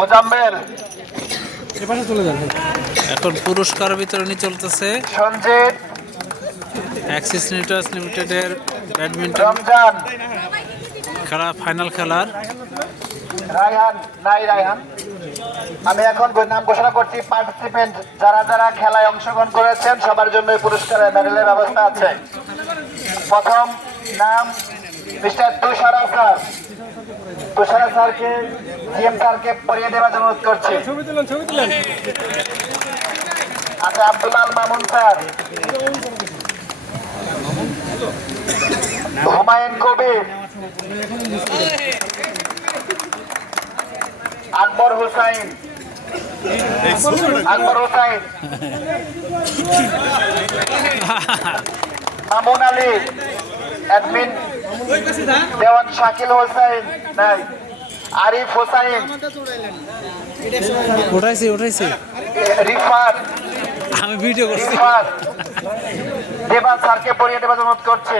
মোজাম্মেল। এখন পুরস্কার বিতরণী চলতেছে সঞ্জিত। অ্যাক্সিস নিউট্রাস লিমিটেডের ব্যাডমিন্টন রমজান। খেলা ফাইনাল খেলার রায়হান। আমি এখন নাম ঘোষণা করছি। পার্টিসিপেন্ট যারা যারা খেলায় অংশগ্রহণ করেছেন সবার জন্য পুরস্কারের মেডেলের ব্যবস্থা আছে। প্রথম নাম মিস্টার তুষারা স্যার। তুষারা স্যারকে জিএম স্যারকে পরিয়ে দেওয়ার জন্য অনুরোধ করছি। আচ্ছা, আব্দুল আল মামুন স্যার। হুমায়ুন কবির। আকবর হুসাইন। মামুন আলী। অ্যাডমিন দেওয়ান শাকিল হোসাইন নাই। আরিফ হোসাইন। উঠাইছি রিফাত। আমি ভিডিও করছি। দেবাল স্যারকে পড়িয়ে দেবার অনুরোধ করছে।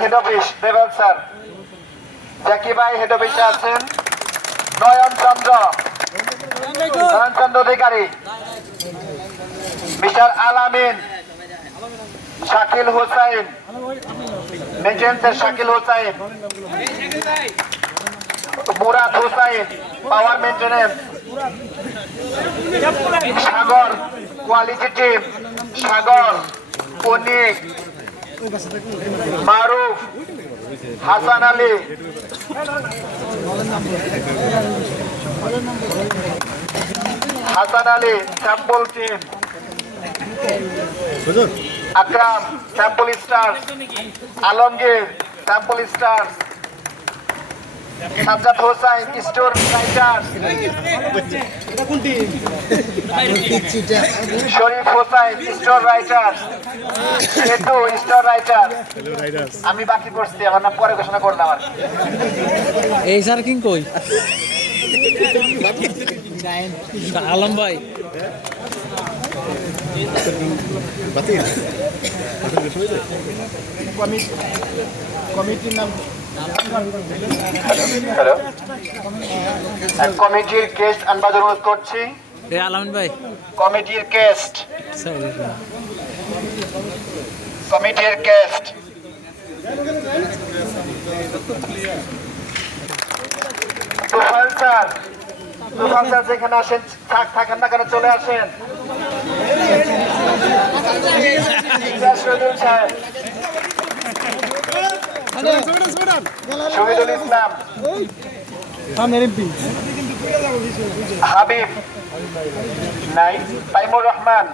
Head office Debal sir. Zaki ভাই হেড অফিসে আছেন। নয়ন চন্দ্র অধিকারী। মিস্টার আলামিন। শাকিল হোসাইন। মেজেন্সের Shakil Hossain. Murad Hossain power maintenance. Sagar quality team. Sagar, Anik, Maruf, Hasan Ali, sample team. Akram sample stars. Alamgir sample stars. Sajjad Hossain store writers. Sharif Hossain store writers. Setu store writer. আমি বাকি করছি, আমার নাম পরে ঘোষণা করলাম। আর এই স্যার কিং কই আলম ভাই কমিটির নাম হ্যালো কমিটির গেস্ট আনবার অনুরোধ করছি। আলমিন ভাই কমিটির গেস্ট তুফান স্যার যেখানে আসেন থাকেন না কেন চলে আসেন। শহীদুল ইসলাম। হাবিব নাই। তাইমুর রহমান।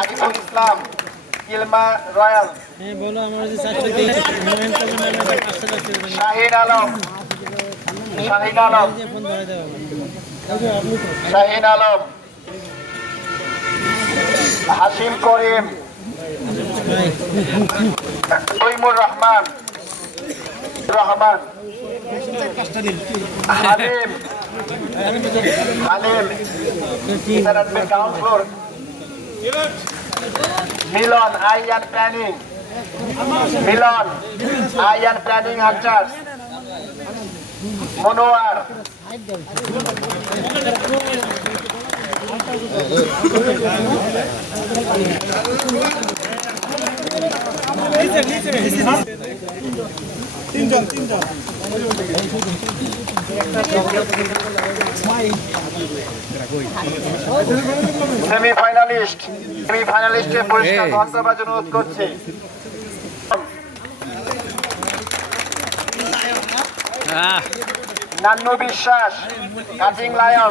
আরিফুল ইসলাম। ইলমা রয়্যাল। শাহিন আলম। হাসিম করিম। তৈমুর রহমান। হালিম। মিলন আইয়ান প্ল্যানিং হান্টার্স। মনোয়ার। তিনজন সেমিফাইনালিস্টের পুরস্কার গ্রহণ করবার জন্য অনুরোধ করছি। নান্নু বিশ্বাস। কাটিং লায়ন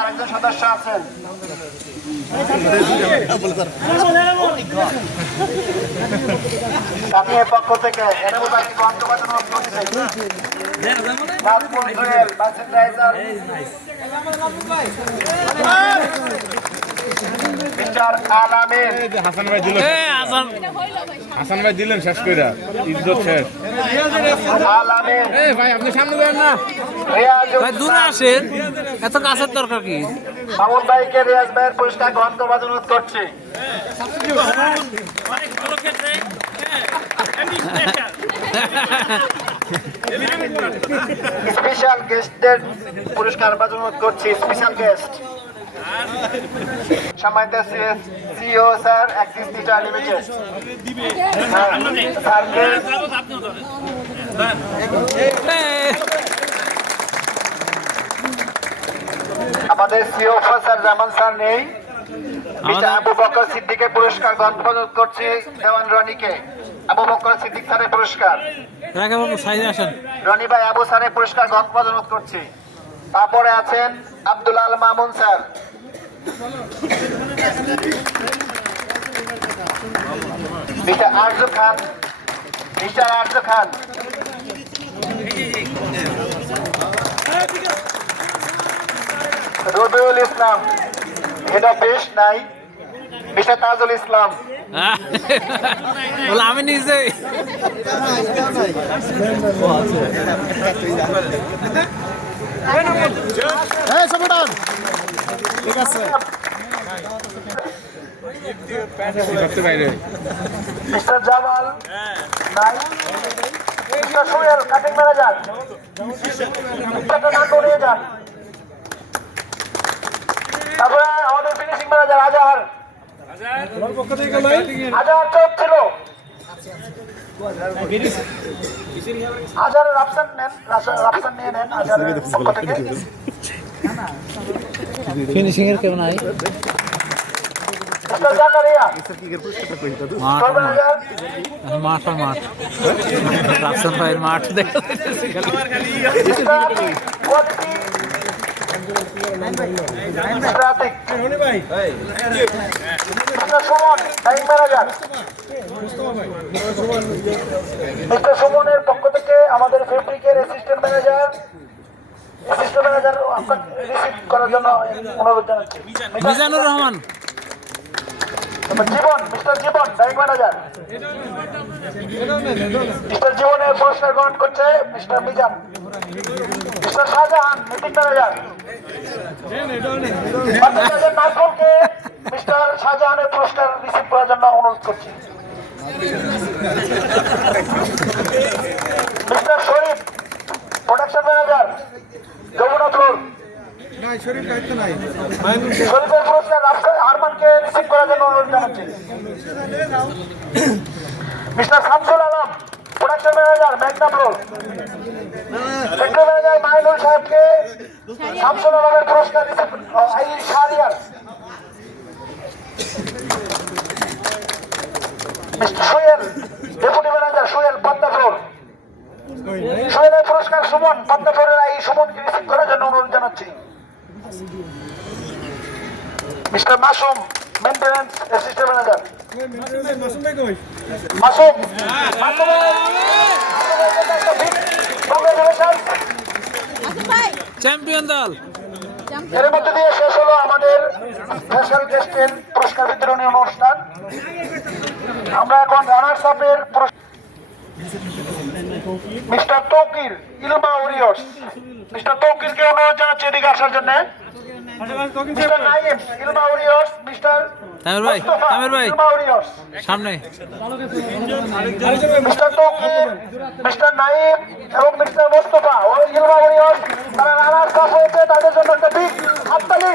আরেকজন সদস্য আছেন। কাটিংয়ের পক্ষ থেকে এনামুল ভাইকে গ্রহণ করবার জন্য অনুরোধ করছি। নাজমুল জুয়েল, বাসিন্দাইজার। মিস্টার আলামিন, হাসান ভাই দিলেন, এ আসাম হাসান ভাই দিলেন শেষ কইরা, ইজ্জত শেষ। আলামিন, ভাই আপনি সামনে যান না। রিয়াজুল ভাই দূরে আসেন, এত কাছের দরকার কি? মামুন ভাইকে রিয়াজ ভাইয়ের পুরস্কার গ্রহণ করবার জন্য অনুরোধ করছি। স্পেশাল গেস্টদের পুরস্কার পাওয়ার জন্য অনুরোধ করছি। স্পেশাল গেস্ট সম্মানিত CEO sir, Axis digital limited স্যারকে আমাদের সিইও স্যার জামান স্যার নেই। মিস্টার আবু বকর সিদ্দিকের পুরস্কার গ্রহণ করার অনুরোধ করছি। দেওয়ান রনিকে আবু বকর সিদ্দিক স্যারের পুরস্কার। সাইডে আসেন। রনি ভাই আবু স্যারের পুরস্কার গ্রহণ করার অনুরোধ করছি। তারপরে আছেন Abdul Al Mamun sir. Mister Arzu Khan, mister Arzu Khan. Rabiul Islam, head of best নাই। মিস্টার তাজুল ইসলাম, বলে আমি নিজে ঠিক আছে ধরতে বাইরে মিস্টার জামাল নাই। মিস্টার সোহেল কাটিং ম্যানেজার, নাটক নিয়ে যান। তারপরে আমাদের ফিনিশিং ম্যানেজার আজহার, আজহার চোখ ছিল। আজহারের রাফসান নেন, রাফসান নিয়ে নেন আজহারের পক্ষ থেকে। ফিনিশিং এর কেউ নাই। মিস্টার জাকারিয়া, মাঠ স্টোর ম্যানেজার। মাঠ আর মাঠ রাফসান ভাইয়ের মাঠ দেখা mister quality, mister Atik, mister Suman time manager. Mister সুমনের পক্ষ থেকে আমাদের ফেব্রিকের অ্যাসিস্ট্যান্ট ম্যানেজার আপনার রিসিভ করার জন্য অনুরোধ জানাচ্ছি। Mizanur Rahman, Jibon, mister Jibon time manager. Mister জীবনের পুরস্কার গ্রহণ করছে mister Mizan. Mister Shahjahan meeting manager. নাজমুলকে মিস্টার শাহজাহানের পুরস্কার রিসিভ করার জন্য অনুরোধ করছি। Mister Sharif production manager, Jamuna floor. শরীফের পুরস্কার আরমানকে রিসিভ করার জন্য অনুরোধ জানাচ্ছি। Mister Shamsul Alam production manager, মেঘনা ফ্লোর। সেক্টর ম্যানেজার মাইনুল সাহেবকে শামসুল আলমের পুরস্কার receive Shahriar. Mister Sohel deputy manager, Sohel Padma floor. সোহেলের পুরস্কার সুমন পদ্মা ফ্লোরের এই সুমনকে রিসিভ করার জন্য অনুরোধ জানাচ্ছি। Mister Masum maintenance assistant manager. Masum, champion দল। এর মধ্যে দিয়ে শেষ হলো আমাদের স্পেশাল গেস্টের পুরস্কার বিতরণী অনুষ্ঠান। আমরা এখন রানার্স আপের মিস্টার তৌকির ইলমা ওরিয়স, মিস্টার তৌকিরকে অনুরোধ জানাচ্ছি এদিকে আসার জন্য। মিস্টার নাইম ইলমা ওরিয়স, মিস্টার তামির ভাই, তামির ভাই ইলমা ওরিয়স। সামনে। মিস্টার তৌকির, মিস্টার নাইম এবং মিস্টার মোস্তফা ও ইলমা ওরিয়স তারা রানার্স আপ হয়েছে। তাদের জন্য একটা বিগ হাততালি।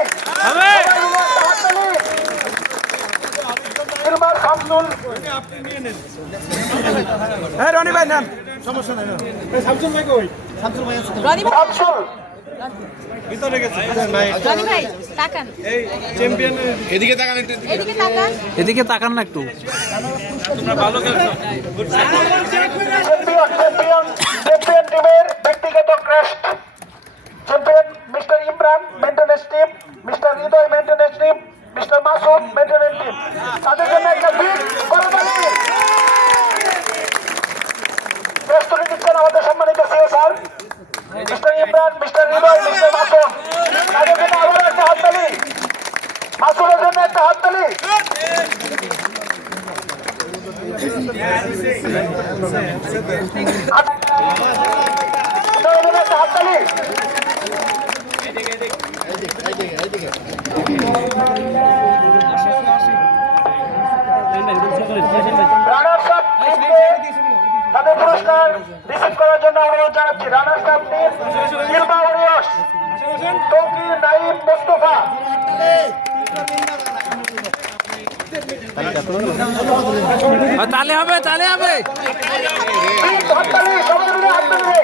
হাততালি। ইলমার শামসুল, রনি ভাই নেন, সমস্যা নাই। শামসুল ভাই কই? শামসুল ভাই আছে। শামসুল রনি ভাই তাকান, চ্যাম্পিয়ন এদিকে তাকান একটু। এদিকে তাকান। এদিকে তাকান না একটু। চ্যাম্পিয়ন টিমের ব্যক্তিগত crest. Champion mister Imran maintenance team, mister Hridoy maintenance team, mister Masud maintenance team. তাদের জন্য একটা বিগ করতালি। প্রস্তুতি দিচ্ছেন আমাদের সম্মানিত CO sir, mister Imran, mister Hridoy, mister Masud. তাদের জন্য আরো একটা হাততালি। মাসুদের জন্য হাততালি। রানার্স আপ টিমকে তাদের পুরস্কার রিসিভ করার জন্য অনুরোধ জানাচ্ছি। Runners up team Silva Warriors, Taukir Naim Mostafa. তালে হবে, তালে হবে। হাততালি, সবাই মিলে হাততালি।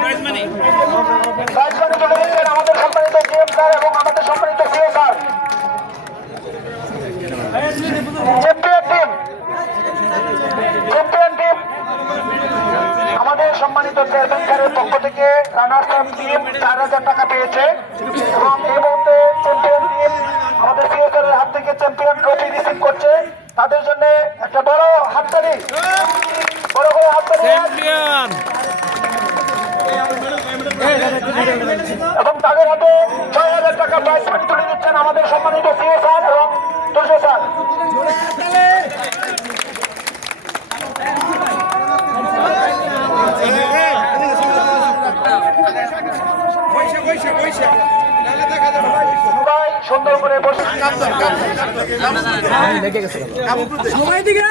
প্রাইজ মানি চলে গেছেন আমাদের সম্মানিত জিএম স্যার এবং আমাদের সম্মানিত সিও স্যার। চ্যাম্পিয়ন টিম আমাদের সম্মানিত চেয়ারম্যান স্যারের পক্ষ থেকে রানার্স আপ টিম 4,000 টাকা পেয়েছে এবং এই মুহূর্তে চ্যাম্পিয়ন টিম আমাদের সিও স্যারের হাত থেকে চ্যাম্পিয়ন ট্রফি রিসিভ করছে। তাদের জন্য একটা বড় হাততালি, বড় করে হাততালি। এবং তাদের হাতে 6,000 টাকা প্রাইজ মানি তুলে দিচ্ছেন আমাদের সম্মানিত সিও স্যার এবং তুলসী স্যার। সবাই সুন্দর করে বসে সবাই দিকে